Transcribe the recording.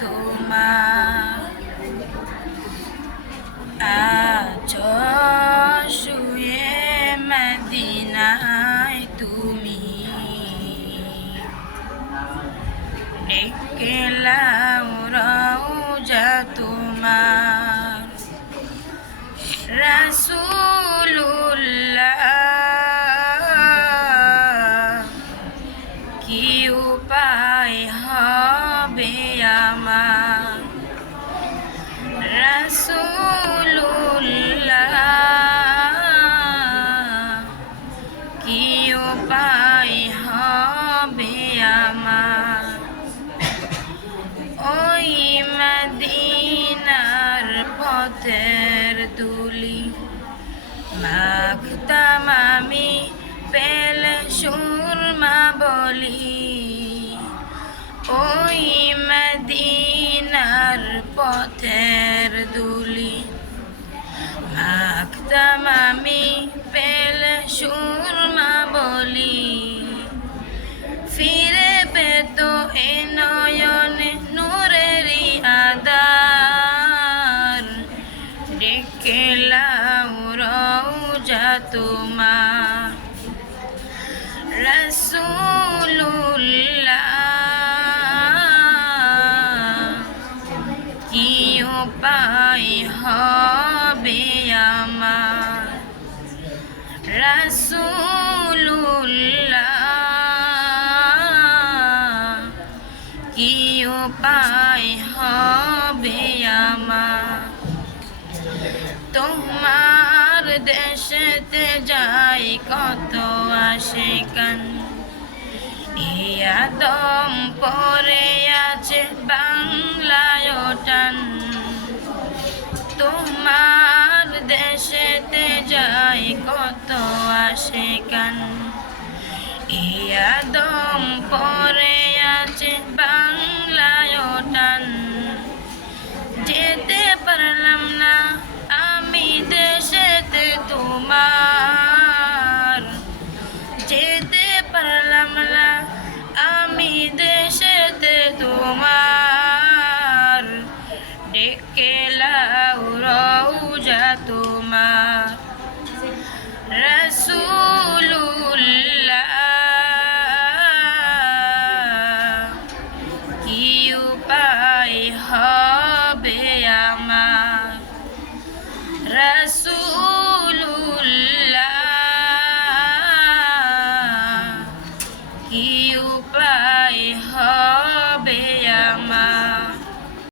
তোমার আছো শুয়ে মদিনায় তুমি ডেকে লাও রওজা তোমার রাসূলুল্লাহ কি উপায় হবে আমার রাসূলুল্লাহ কি উপায় হবে আমার ওই মদিনার পথের ধুলি মাখতাম আমি পেলে সুরমা বলি ওই মদিনার পথের ধুলি মাখতাম আমি পেলে সুরমা বলি ফিরে পেত এ নয়নে নূরেরই আধার ডেকে লাও রওজা তোমার রাসূলুল্লাহ কি উপায় হবে আমার রাসূলুল্লাহ কি উপায় হবে আমার তোমার দেশেতে যাই কত আশিকান আদম পরে আছে বাংলায় টান তোমার দেশেতে যাই কত আশিকান আদম পরে